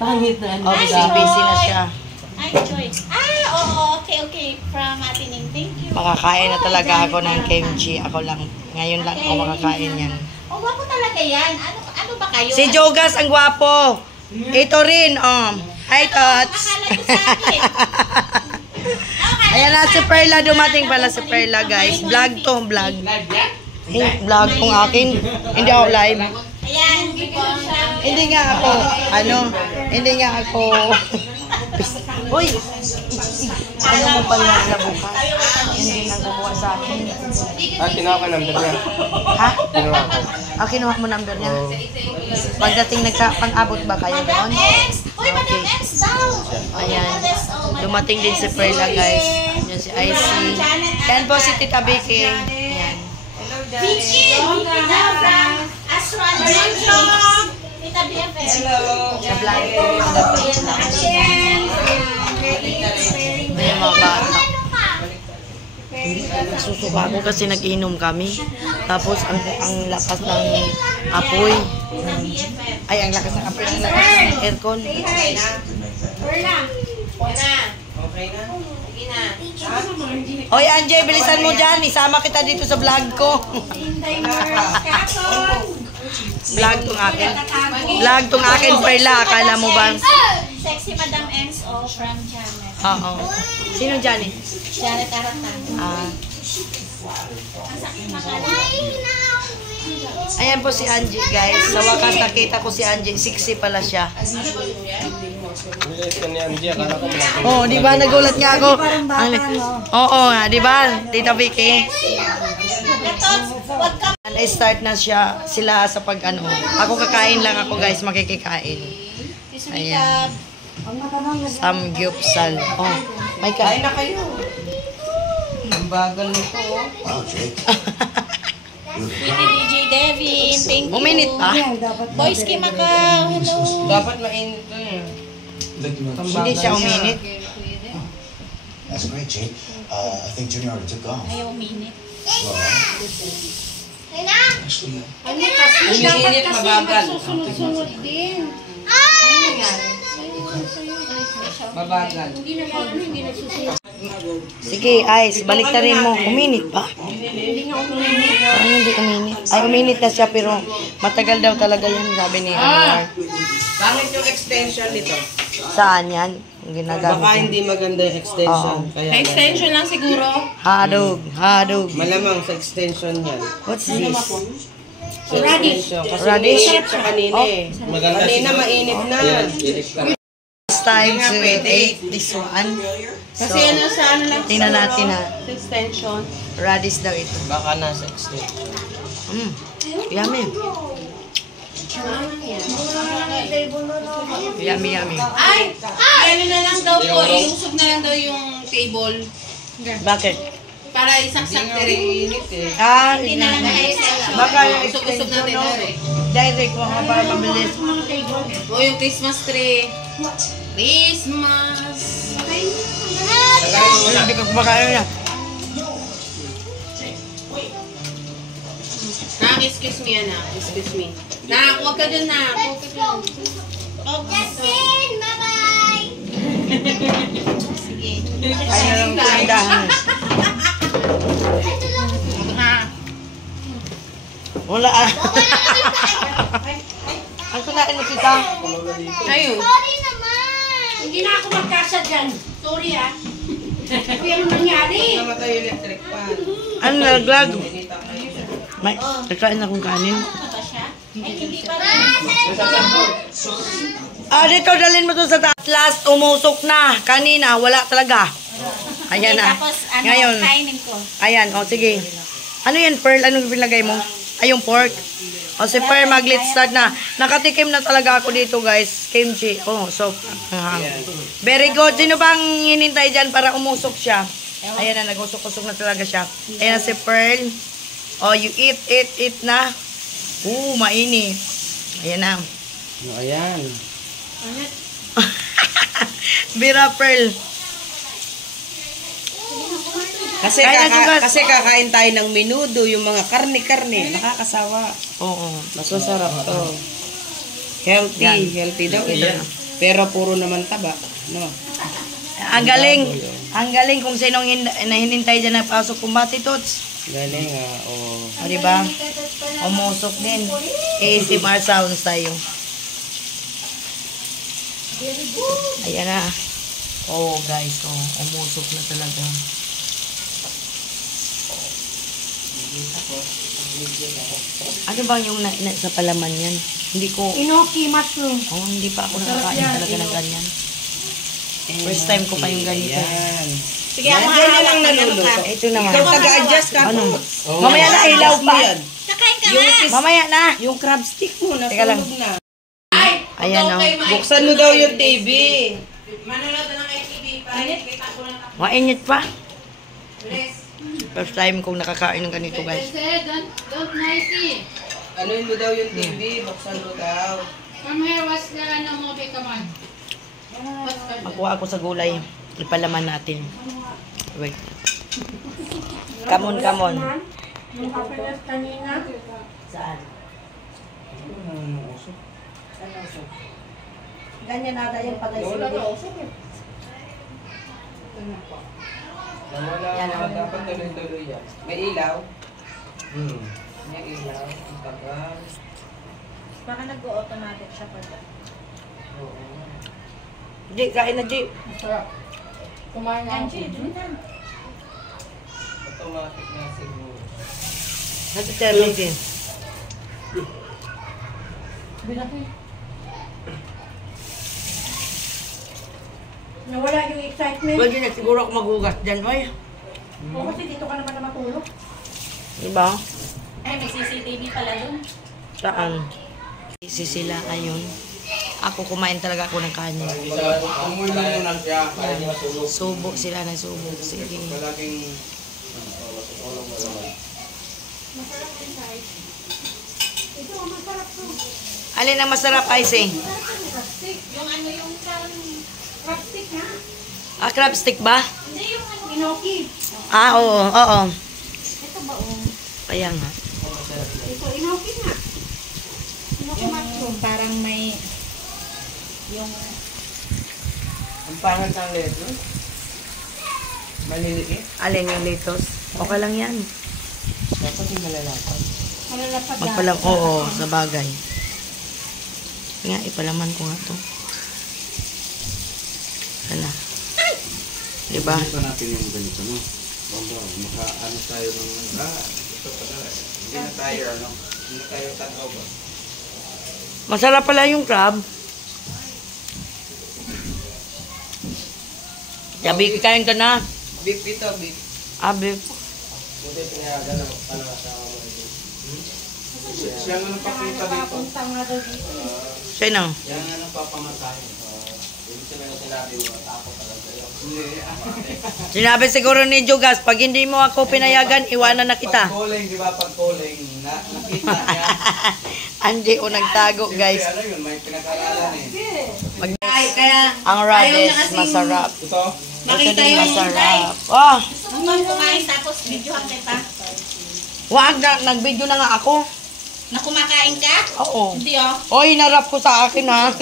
Pangit na ano. Oh, busy na siya. Ay, Joy. Oo, okay. From Ate Ning, thank you. Makakain na talaga ako ng kimchi. Ako lang. Ngayon lang ako makakain yan. Gwapo talaga yan. Ano ba kayo? Si Jogas ang gwapo. Ito rin, Hi, Tots. Akala ko sa akin. Ayan na, si Perla. Dumating pala si Perla, guys. Vlog to, vlog. Vlog tong akin. Hindi ako live. Ayan, Hindi nga ako, hindi nga ako. Uy! Ano mo pala na bukas? Hindi nang kukuha sa akin. Kinuha ka number niya. Ha? Kinuha ko. Kinuha mo number niya. Pagdating pang-abot ba kayo doon? Uy, Madam X daw. Ayan. Dumating din si Perla, guys. Yan si IC. Yan po si Tita Vicky. Ayan. Vicky! Aswan. Tita BFF. Sa vlog ko. Ayan mga bata. Susuka ko kasi nag-inom kami. Tapos ang lakas ng apoy. Ay, ang lakas ng apoy. Ang lakas ng aircon. Okay na. Hoy, Anjay, bilisan mo dyan. Isama kita dito sa vlog ko. Vlog tong akin. Vlog tong akin, Perla. Akala mo ba? Sexy Madam XO from Janet. Oo. Sino Janet? Janet Arata. Ayan po si Angie, guys. Sa wakas nakita ko si Angie. Sexy pala siya. Nilis ka ni Angie, akala ko malaki. Oh, di ba? Nagulat nga ako. Oo nga, di ba? Tita Vicky. Start na sila sa pag-ano. Ako kakain lang ako, guys. Makikikain. Ayan. Samgyupsal. Oh, may kain na kayo. Ang bagal nito, oh. DJ Devin, thank you. Uminit pa? Boys Kim Macau, hello. Dapat mainit to eh. Hindi siya uminit. That's great, Jake. I think Junior already took off. Ayaw minute. Actually, Umiinit, mabagal. Mabagal. Sige, Ice, balik na rin mo. Uminit pa? Parang hindi uminit. Ay, uminit na siya pero matagal daw talaga yan, sabi ni Anwar. Bakit yung extension nito? Saan yan? Ang ginagamit Baka niya. hindi maganda yung extension. Oo. Kaya Extension lang siguro. Hadog. malamang sa extension yan. What's this? Sa extension. Kasi Radish? mainit siya kanina eh. Kanina mainit na. It's time to eat this one. Kasi ano sa ano lang Tingnan natin ha. extension. Radish daw ito. Baka nasa extension. Yummy. Yummy. Ay! Ano na lang daw po, iusog na lang daw yung table. Bakit? Para isaksak Init eh. Hindi na lang na-extension. Baka yung Usog-usog extension, natin no? direct. Direct mo nga para mabilis. O yung Christmas tree. Christmas. Hindi ko kumakain na. Excuse me, anak. Excuse me. Nak, huwag ka dun, nak. Huwag ka dun. Justin, bye-bye! Sige. Ay na lang tindahan. Wala ah. Ang kunain mo tita. Ayun. Sorry naman! Hindi na ako magkasa dyan. Sorry ah. Pero nangyari. Namatay yung electric fan. Ano nalaglag? May, nagkain akong kanin. Dito, dalhin mo to sa taas. Last, umusok na. Kanina, wala talaga. Ayan na. Tapos, ano, Ngayon. kainin ko. Ayan, sige. Ano yan, Pearl? Anong pinagay mo? Ay, yung pork. Si Pearl, mag-let's start na. Nakatikim na talaga ako dito, guys. Kimchi. So, very good. Sino bang hinintay dyan para umusok siya? Ayan na, nag-usok-usok na talaga siya. Ayan na si Pearl. You eat na. Mainit. Ayan na. Ayan. Bira, Pearl. Kasi kakain tayo ng menudo, yung mga karne-karne. Nakakasawa. Oo. Mas masarap to. Healthy. Yan. Healthy daw. Ito Yan. na. Pero puro naman taba. No? Ang galing kung sinong hinintay dyan na pasok kumbati, Tots. Galing oh. O, diba? Umusok din. ASMR sounds tayo. Ayan na. Oh, guys. Oh, umusok na talaga. Ano bang yung sa palaman yan? Hindi ko... Inoki mushroom. Oh, hindi pa ako nakakain talaga ng ganyan. First time ko pa yung ganito. Yan. Sige, ako Yan na lang naluluto. Ito naman. Ikaw taga-adjust ka. Ano? Oh, Mamaya na, ilaw pa. Yan. Nakain ka Yung, na. Mamaya na. yung crab stick mo, Teka lang. nasunog na. Ayan o. Buksan mo daw yung TV. Manonood na ng TV. Kita ko lang ako. Mainit pa. Bless. First time kong nakakain ng ganito, guys. Don't nicey. Anuin mo daw yung TV. Buksan mo daw. Come here, what's the movie? Come on. Makuha ako sa gulay. Ipalaman natin. Wait. Come on, come on. Yung happiness kanina. Saan? Ganyan nata yung patay Wala sili. na usok eh. Nawala Yan, ka. oh. Dapat tuloy-tuloy yan. May ilaw. May ilaw. Ang tagal. Baka nag-automatic siya pa dyan. Oo. Di, kain na, Di. Kumain na ako. Automatic na siguro. Nag-termin din. Nawala yung excitement. Pwede na siguro ako maghugas dyan, oy. O kasi dito ka naman na matulog. Diba? Ay, may CCTV pala dun. Saan? Isi sila, ayun. Ako kumain talaga ako ng kanin. Amoy lang lang siya. Kaya matulog. Subo sila ng subo. Sige. Palaging... Alin ang masarap, Aising? Yung ano yung parang... Crab stick na. Ah, crab stick ba? Hindi yung ano. Inoki. Ah, oo, oo. Ito ba Kaya nga. Ito, inoki na. Inoki mushroom. parang may... Yung... Ang pangit ng lettuce. Maliliit. Alin yung litos? Okay lang yan. Dapat yung malalapad. Malalapad na. Magpalam, oo, sa bagay. Nga, ipalaman ko nga to. Hala. Diba? Hindi pa natin yung ganito, no? Maka-ano tayo ng... Ito pala. Hindi na tayo, ano? Hindi na tayo tanaw ba? Masarap pala yung crab. Sabi, kain ka na. Beef ito, beef. Ah, beef. Buti pinayagan ng asawa mo ito. Siya nga nang papunta dito. Papunta nga daw dito. Siya na. Siya nga nang papamasahe. Ibig sabihin na sinabi mo, takot ka lang sa'yo. Hindi. Sinabi siguro ni Jugas, pag hindi mo ako pinayagan, iwanan na kita. Pag calling, di ba? Pag calling, nakita niya. Andi o nagtago, guys. Siyempre, ano yun, may pinag-aralan eh. Kaya... Ang radish, masarap. Ito, Ito din masarap. Oh, Nung kumain tapos videohan kita. wag na, nag-video na nga ako. Na kumakain ka? Oo. Hindi oh. Oy, narap ko sa akin, ha.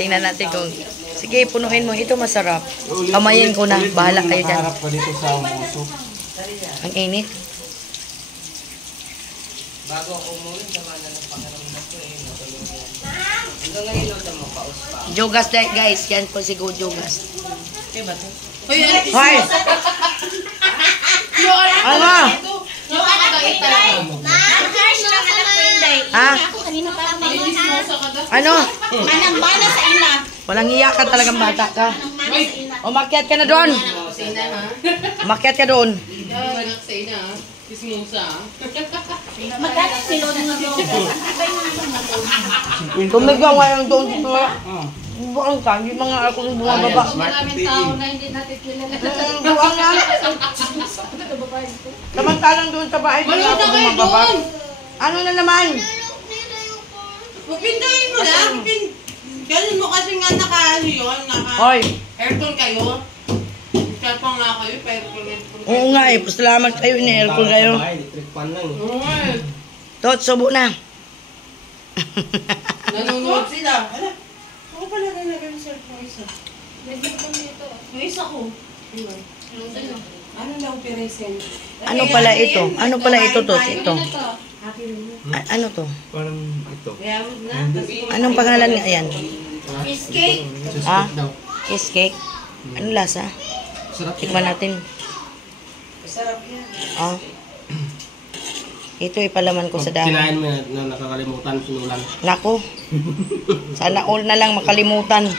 Tingnan natin kung... Sige, punuin mo. Ito masarap. Kamayin ko na. Bahala kayo dyan. nakaharap ka dito sa umuso. Ang init. Bago ako umuwi, sama na ng pakiramdam ko eh. Matulog yan. Hanggang ngayon, no, mo, paus pa. Jugas, guys. Yan po si Go Jugas. Diba ito? Hoy, Hoy! Ano? yung anak ko ito. Harsh lang anak ko yun, Day. Ha? Ako kanina pa ako nag-inis. Ano? Manang-mana sa ina. Walang iya ka talagang bata ka. Manang-mana sa ina. Umakyat ka na doon. Umakyat ka doon. Magkano kilo na doon? Tumigaw ngayon doon. Buwang ka. Hindi mga akong bumababa. Maraming tao na hindi natin kilala. Buwang na. Samantalang doon sa bahay. Hindi ako bumababa. Ano na naman? Pupindahin mo lang. Ganun mo kasi nga naka-aircon Hoy. kayo. Cellphone nga kayo, pero aircon. Oo nga eh. Pasalamat kayo. Ini-aircon kayo. Electric fan lang eh. Tot, subo na. Nanonood sila. Ala, Ako pala talaga ng surprise. Yung isa ko. Ano daw pirasin? Ano pala ito? Ano pala ito to? Ito. Ano to? Parang ito. Kaya wag na. Anong pangalan nga yan? Cheesecake. Ah? Daw. Cheesecake? Anong lasa? Sarap yan. Tikman natin. masarap yan. Ah. Ito ipalaman ko sa dahon. Kinain mo na nakakalimutan, sinulan. Nako. Sana all na lang makalimutan.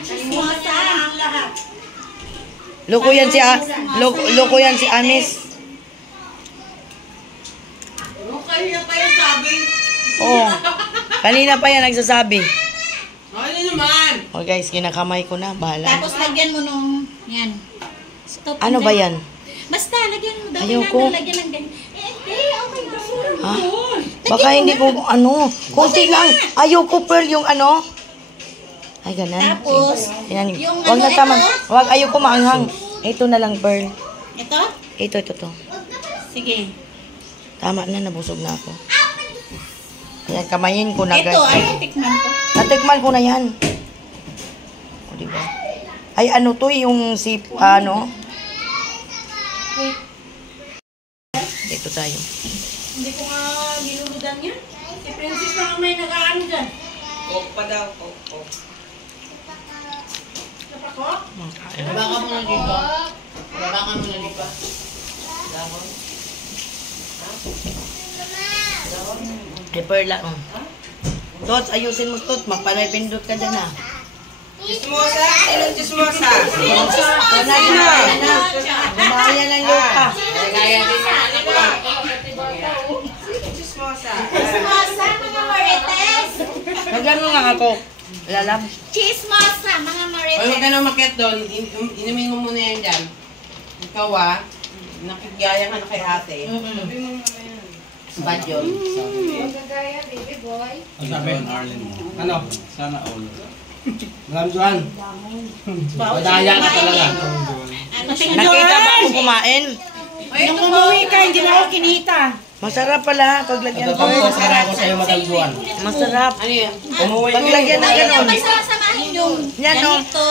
Chismosa ang lahat. Loko yan loko yan si Anis. Okay na pa yung sabi. Oo. Kanina pa yan nagsasabi. Ano naman? Oh guys, kinakamay ko na. Bahala. Tapos lagyan mo nung, yan. Stop. Ano ba yan? Basta, lagyan mo daw. Ayoko. Lagyan ng ganyan. Hindi, okay. Ha? Baka hindi ko ano. Kunti lang. Ayoko pearl yung ano. Ay, ganun. Tapos, Yan. yung Wag na ano, tama. ito? Wag, ayoko maanghang. Ito na lang pearl. Ito? Ito to. Sige. Tama na, nabusog na ako. Yan, kamayin ko na Ito, guys. ay, tikman ko. Natikman ko na yan. O, diba? Ay, ano to yung ano? Dito tayo. Hindi ko nga binuludan yan. Si Princess na may nag-aano dyan. Coke pa daw, coke. Napakok? Baba ka muna dito. Baba ka muna dito. Ay, perla. Tots, ayusin mo, Tots. Magpanay pindot ka dyan, ha. Chismosa? Sinong chismosa? Gumaya ng lupa. Kaya din na ano ko. Chismosa. Chismosa, mga marites. Lagyan mo nga ako. Lalab. Chismosa, mga Huwag marites. ka na umakyat doon. Inumin mo muna yan dyan. Ikaw nakigaya ka na kay ate. Bad yun. Ang sabi, Arlen mo. Ano? Sana all. Malam Juan. Madaya ka talaga. Ano siya? Nakita ba ako kumain? Nung umuwi ka, hindi na ako kinita. Masarap pala paglagyan ko. Para ako sa'yo, Madam Juan. Masarap. Ano yun? Umuwi Paglagyan ng ganon. Masasamahin yung Yan, oh. ganito.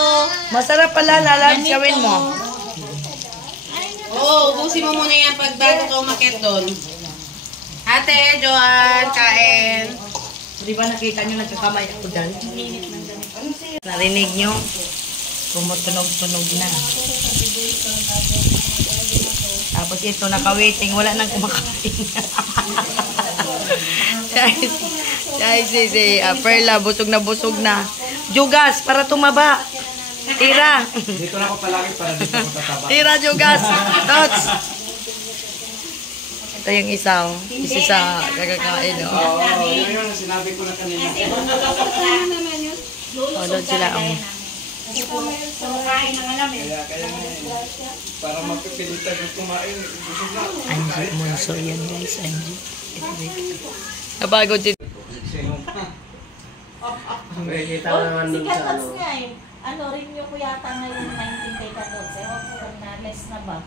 Masarap pala, lalabs gawin mo. Oo, ubusin mo muna yan pag bago ka umakyat doon. Ate, Joan, kain. Di ba nakita nyo nagkakamay ako dyan? Narinig nyo? Tumutunog-tunog na. Tapos ito, naka-waiting. Wala nang kumakain. Guys, si Perla, busog na. Jugas, para tumaba. Tira. Dito na ako palagi para dito ako tataba. Tira, Jugas. Tots. Ito yung isa, oh. Isa sa kagakain, oh. Oo, yun yung sinabi ko na kanina. Oh, doon sila, oh. Kumakain ng alam eh. Para magpipilitan ng kumain. Busog na. Angie Monso yan, guys. Angie. Napagod dito. May kita naman dun sa ano. nga eh. Ano rin yung yata ngayon 19 kay Katots. Ewan ko kung na less na ba.